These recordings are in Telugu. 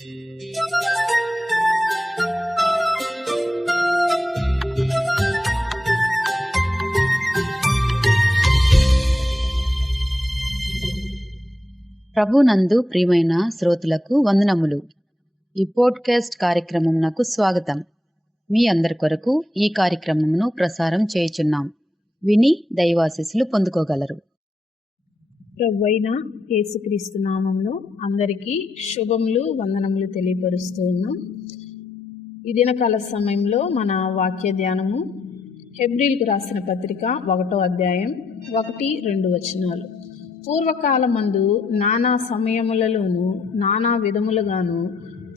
ప్రభునందు ప్రియమైన శ్రోతలకు వందనములు. ఈ పోడ్కాస్ట్ కార్యక్రమమునకు స్వాగతం. మీ అందరి కొరకు ఈ కార్యక్రమమును ప్రసారం చేయుచున్నాం. విని దైవాశిస్సులు పొందుకోగలరు. ప్రవ్వైన యేసుక్రీస్తు నామంలో అందరికీ శుభములు వందనములు తెలియపరుస్తూ ఉన్నాం. ఈ దినకాల సమయంలో మన వాక్య ధ్యానము హెబ్రిల్కు రాసిన పత్రిక ఒకటో అధ్యాయం ఒకటి రెండు వచనాలు. పూర్వకాలమందు నానా సమయములలోను నానా విధములుగాను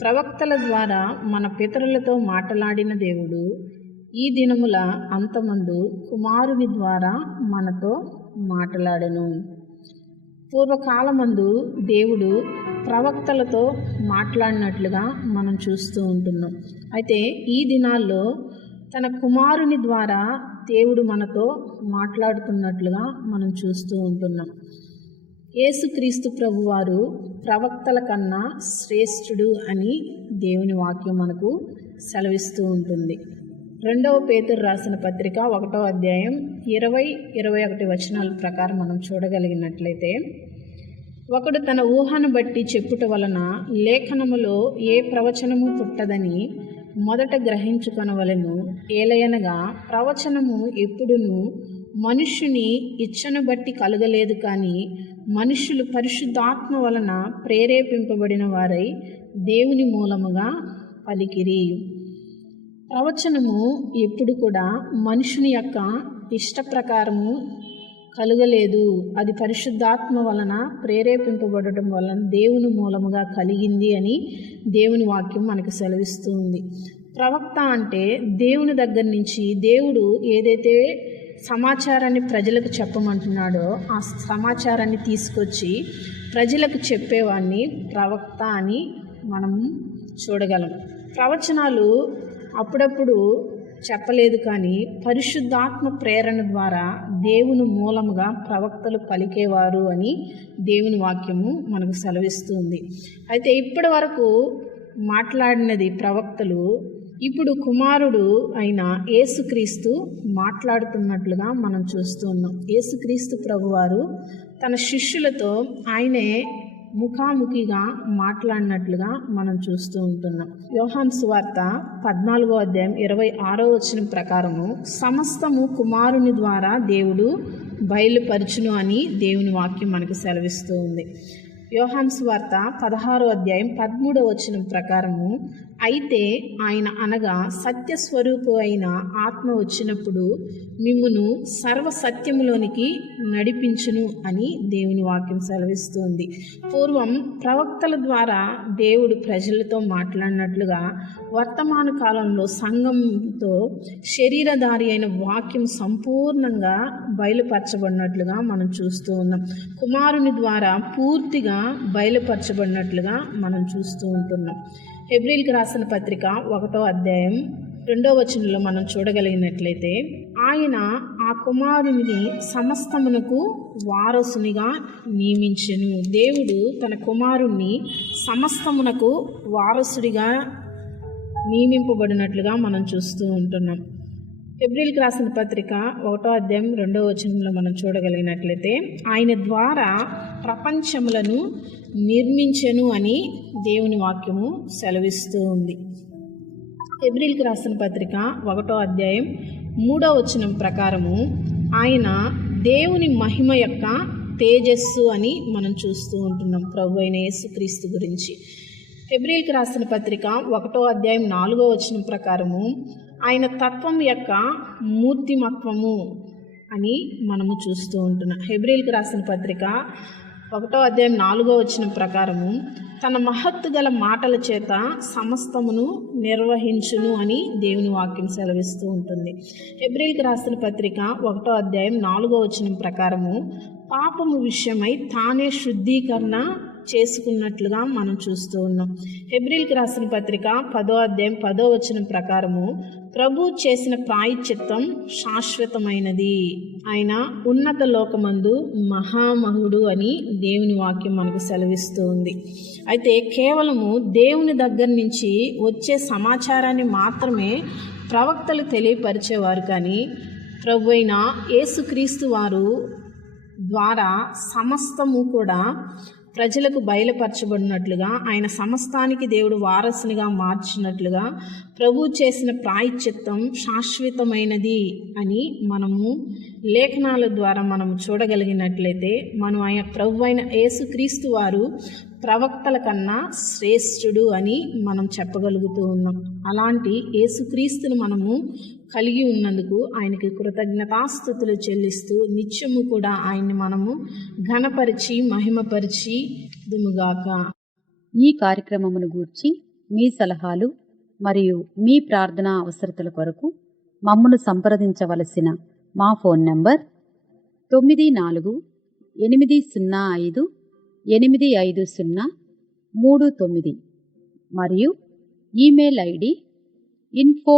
ప్రవక్తల ద్వారా మన పితరులతో మాట్లాడిన దేవుడు ఈ దినముల అంతమందు కుమారుని ద్వారా మనతో మాట్లాడను. పూర్వకాలమందు దేవుడు ప్రవక్తలతో మాట్లాడినట్లుగా మనం చూస్తూ ఉంటున్నాం. అయితే ఈ దినాల్లో తన కుమారుని ద్వారా దేవుడు మనతో మాట్లాడుతున్నట్లుగా మనం చూస్తూ ఉంటున్నాం. యేసుక్రీస్తు ప్రభువారు ప్రవక్తల కన్నా శ్రేష్ఠుడు అని దేవుని వాక్యం మనకు సెలవిస్తూ ఉంటుంది. రెండవ పేతురు రాసిన పత్రిక ఒకటో అధ్యాయం ఇరవై ఇరవై ఒకటి వచనాల ప్రకారం మనం చూడగలిగినట్లయితే ఒకడు తన ఊహను బట్టి చెప్పుట వలన లేఖనములో ఏ ప్రవచనము పుట్టదని మొదట గ్రహించుకొనవలెను. ఏలయనగా ప్రవచనము ఎప్పుడును మనుష్యుని ఇచ్చను బట్టి కలగలేదు కానీ మనుష్యులు పరిశుద్ధాత్మ వలన ప్రేరేపింపబడిన వారై దేవుని మూలముగా పలికిరి. ప్రవచనము ఎప్పుడు కూడా మనుషుని యొక్క ఇష్ట ప్రకారము కలగలేదు. అది పరిశుద్ధాత్మ వలన ప్రేరేపింపబడటం వలన దేవుని మూలముగా కలిగింది అని దేవుని వాక్యం మనకు సెలవిస్తుంది. ప్రవక్త అంటే దేవుని దగ్గర నుంచి దేవుడు ఏదైతే సమాచారాన్ని ప్రజలకు చెప్పమంటున్నాడో ఆ సమాచారాన్ని తీసుకొచ్చి ప్రజలకు చెప్పేవాడిని ప్రవక్త అని మనం చూడగలం. ప్రవచనాలు అప్పుడప్పుడు చెప్పలేదు కానీ పరిశుద్ధాత్మ ప్రేరణ ద్వారా దేవుని మూలముగా ప్రవక్తలు పలికేవారు అని దేవుని వాక్యము మనకు సెలవిస్తుంది. అయితే ఇప్పటి వరకు మాట్లాడినది ప్రవక్తలు ఇప్పుడు కుమారుడు అయిన యేసుక్రీస్తు మాట్లాడుతున్నట్లుగా మనం చూస్తున్నాం ఏసుక్రీస్తు యేసుక్రీస్తు ప్రభువారు తన శిష్యులతో ఆయనే ముఖాముఖిగా మాట్లాడినట్లుగా మనం చూస్తూ ఉంటున్నాం. యోహాన్ సువార్త పద్నాలుగో అధ్యాయం ఇరవై ఆరో వచ్చిన ప్రకారము సమస్తము కుమారుని ద్వారా దేవుడు బయలుపరచును అని దేవుని వాక్యం మనకు సెలవిస్తూ ఉంది. యోహాన్ సువార్త పదహారో అధ్యాయం పదమూడో వచ్చిన ప్రకారము అయితే ఆయన అనగా సత్యస్వరూపు అయిన ఆత్మ వచ్చినప్పుడు మిమ్మును సర్వ సత్యములోనికి నడిపించును అని దేవుని వాక్యం సెలవిస్తుంది. పూర్వం ప్రవక్తల ద్వారా దేవుడు ప్రజలతో మాట్లాడినట్లుగా వర్తమాన కాలంలో సంఘంతో శరీరధారి అయిన వాక్యం సంపూర్ణంగా బయలుపరచబడినట్లుగా మనం చూస్తూ ఉన్నాం. కుమారుని ద్వారా పూర్తిగా బయలుపరచబడినట్లుగా మనం చూస్తూ ఉంటున్నాం. ఎబ్రిల్కి రాసిన పత్రిక ఒకటో అధ్యాయం రెండో వచనంలో మనం చూడగలిగినట్లయితే ఆయన ఆ కుమారుని సమస్తమునకు వారసునిగా నియమించెను. దేవుడు తన కుమారుణ్ణి సమస్తమునకు వారసుడిగా నియమింపబడినట్లుగా మనం చూస్తూ ఉంటున్నాం. ఎబ్రిల్కి రాసిన పత్రిక ఒకటో అధ్యాయం రెండో వచనంలో మనం చూడగలిగినట్లయితే ఆయన ద్వారా ప్రపంచములను నిర్మించను అని దేవుని వాక్యము సెలవిస్తూ ఉంది. ఎబ్రిల్కి రాసిన పత్రిక ఒకటో అధ్యాయం మూడో వచనం ప్రకారము ఆయన దేవుని మహిమ యొక్క తేజస్సు అని మనం చూస్తూ ఉంటున్నాం ప్రభు అయిన యేసుక్రీస్తు గురించి. ఫిబ్రిల్కి రాసిన పత్రిక ఒకటో అధ్యాయం నాలుగో వచనం ప్రకారము ఆయన తత్వం యొక్క మూర్తిమత్వము అని మనము చూస్తూ ఉంటున్నాం. హెబ్రిల్కి రాసిన పత్రిక ఒకటో అధ్యాయం నాలుగో వచ్చిన ప్రకారము తన మహత్తు గల మాటల చేత సమస్తమును నిర్వహించును అని దేవుని వాక్యం సెలవిస్తూ ఉంటుంది. హెబ్రిల్కి రాసిన పత్రిక ఒకటో అధ్యాయం నాలుగో వచ్చిన ప్రకారము పాపము విషయమై తానే శుద్ధీకరణ చేసుకున్నట్లుగా మనం చూస్తూ ఉన్నాం. హెబ్రిల్కి రాసిన పత్రిక పదో అధ్యాయం పదో వచనం ప్రకారము ప్రభు చేసిన ప్రాయచిత్తం శాశ్వతమైనది. ఆయన ఉన్నత లోకమందు మహామహుడు అని దేవుని వాక్యం మనకు సెలవిస్తూ ఉంది అయితే కేవలము దేవుని దగ్గర నుంచి వచ్చే సమాచారాన్ని మాత్రమే ప్రవక్తలు తెలియపరిచేవారు. కానీ ప్రభు అయిన యేసుక్రీస్తు వారు ద్వారా సమస్తము కూడా ప్రజలకు బయలుపరచబడినట్లుగా ఆయన సమస్తానికి దేవుడు వారసునిగా మార్చినట్లుగా ప్రభు చేసిన ప్రాయశ్చిత్తం శాశ్వతమైనది అని మనము లేఖనాల ద్వారా మనం చూడగలిగినట్లయితే మనం ఆయన ప్రభు అయిన యేసుక్రీస్తు వారు ప్రవక్తల కన్నా శ్రేష్ఠుడు అని మనం చెప్పగలుగుతూ ఉన్నాం. అలాంటి యేసుక్రీస్తుని మనము కలిగి ఉన్నందుకు ఆయనకి కృతజ్ఞతాస్థుతులు చెల్లిస్తూ నిత్యము కూడా ఆయన్ని మనము ఘనపరిచి మహిమపరిచి దుముగాక. ఈ కార్యక్రమమును గూర్చి మీ సలహాలు మరియు మీ ప్రార్థనా అవసరతల కొరకు మమ్మను సంప్రదించవలసిన మా ఫోన్ నంబర్ తొమ్మిది నాలుగు ఎనిమిది సున్నా ఐదు ఎనిమిది ఐదు సున్నా మూడు తొమ్మిది మరియు email ID info